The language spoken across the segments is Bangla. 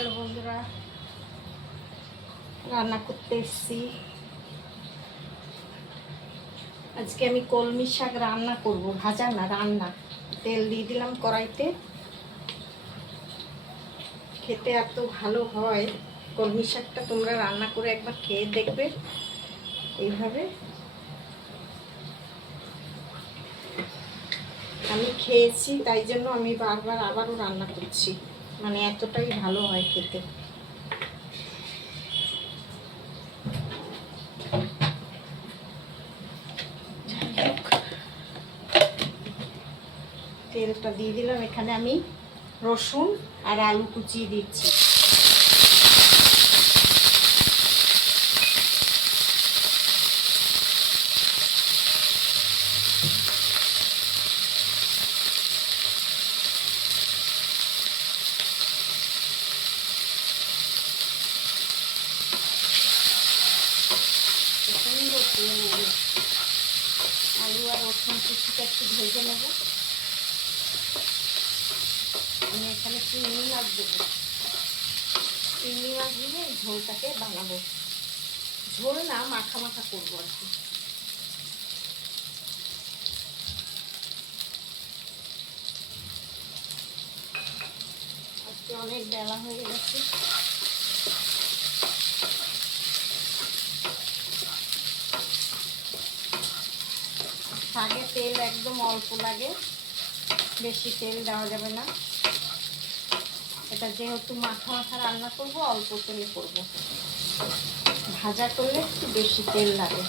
হ্যালো বন্ধুরা, রান্না করতে এসেছি। আজকে আমি কলমি শাক রান্না করব, ভাজা না রান্না। তেল দিয়ে দিলাম কড়াইতে। খেতে এত ভালো হয় কলমি শাকটা, তোমরা রান্না করে একবার খেয়ে দেখবে এইভাবে। আমি খেয়েছি, তাই জন্য আমি বারবার আবারও রান্না করছি, মানে এতটাই ভালো হয় খেতে। তেলটা দিয়ে দিলাম, এখানে আমি রসুন আর আলু কুচিয়ে দিচ্ছি। আলু আর রসুন কুচিটা একটু ভেজে নেব। আমি এখানে চিংড়ি মাছ দেবো। চিংড়ি মাছ দিয়ে ঝোলটাকে বানাবো। ঝোল না, মাখা মাখা করবো আর কি। আজকে অনেক বেলা হয়ে গেছে। শাকে তেল একদম অল্প লাগে, বেশি তেল দেওয়া যাবে না। এটা যেহেতু মাখা মাখা রান্না করব, অল্প তেলে করব। ভাজা করলে একটু বেশি তেল লাগে।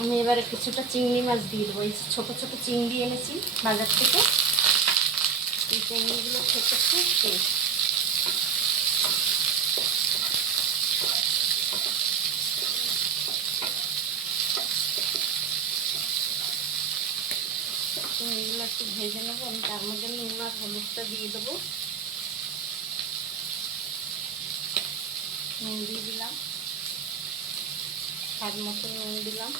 আমি এবারে কিছুটা চিংড়ি মাছ দিয়ে দেবো। এই ছোটো ছোটো চিংড়ি এনেছি বাজার থেকে। এই চিংড়িগুলো খেতে খুব টেস্ট। চিংড়িগুলো একটু ভেজে নেবো। আমি তার মধ্যে নুন আর হলুদটা দিয়ে দেবো। নুন দিয়ে দিলাম, স্বাদ মতো নুন দিলাম,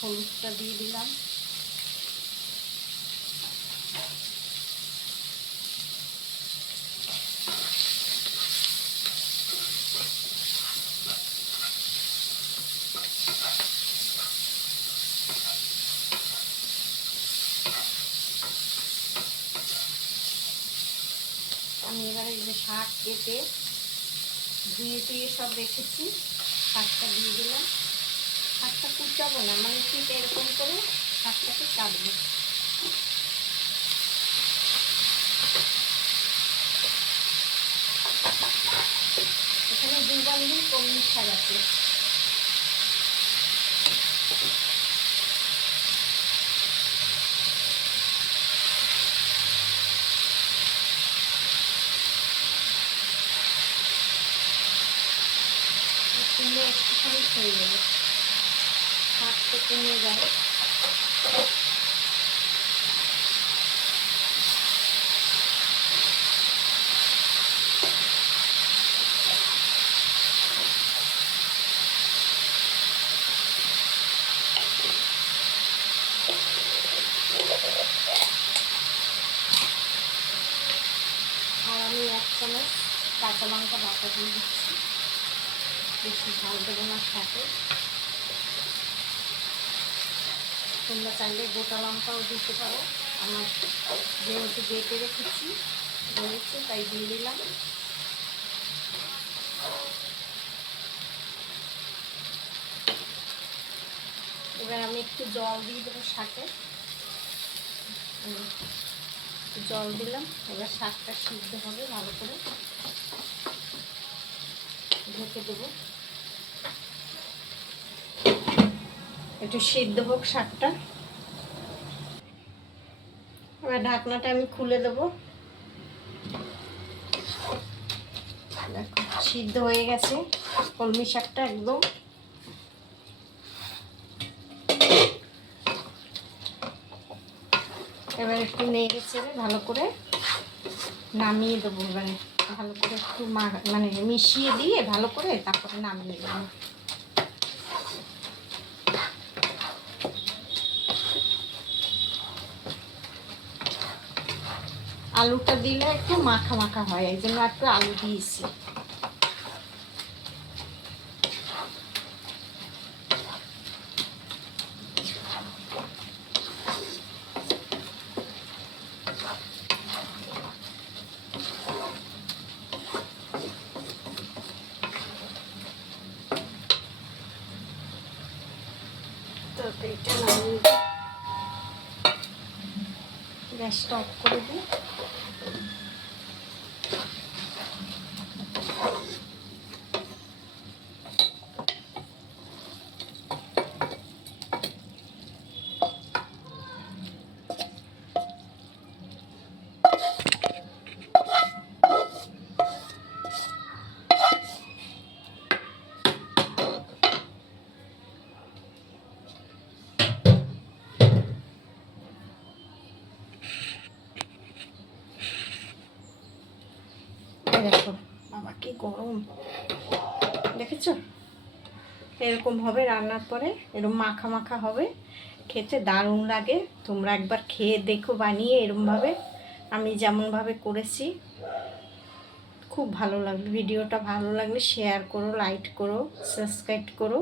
হলুদটা দিয়ে দিলাম। আমি এবারে এই যে শাক কেটে ধুয়ে টুয়ে সব রেখেছি, শাকটা দিয়ে দিলাম। শাকটা কুচাবো না, মানে ঠিক এরকম করে শাকটাকে কাটবো। এখানে 2 বান্ডিল কলমি শাক আছে। কুমড়ো একটুখানি হয়ে যাবে, শাক তো কমে যায়। আর আমি 1 চামচ কাঁচা লঙ্কা বাটা দিয়ে দিচ্ছি। বেশি ঝাল দেবো না শাকে। তোমরা চাইলে গোটা লঙ্কাও দিতে পারো। আমার যেহেতু বেটে রেখেছি রয়েছে, তাই দিয়ে দিলাম। এবার আমি একটু জল দিয়ে দেবো শাকে। জল দিলাম। এবার শাকটা সিদ্ধ হবে, ভালো করে ঢেকে দেবো। একটু সিদ্ধ হোক শাকটা। এবার ঢাকনাটা আমি খুলে দেবো। সিদ্ধ হয়ে গেছে কলমি শাকটা একদম। এবার একটু নেড়ে চেড়ে ভালো করে নামিয়ে দেবো। এবারে ভালো করে একটু মানে মিশিয়ে দিয়ে ভালো করে তারপরে নামিয়ে দেবো। আলুটা দিলে একটু মাখা মাখা হয়, এই জন্য একটু আলু দিয়েছি। তরকারিটা নামিয়ে গ্যাসটা অফ করে দিই। দেখো বাবা কি গরম, দেখেছো? এরকম হবে রান্নার পরে, এরকম মাখা মাখা হবে, খেতে দারুণ লাগে। তোমরা একবার খেয়ে দেখো বানিয়ে এরকমভাবে, আমি যেমনভাবে করেছি। খুব ভালো লাগবে। ভিডিওটা ভালো লাগলে শেয়ার করো, লাইক করো, সাবস্ক্রাইব করো।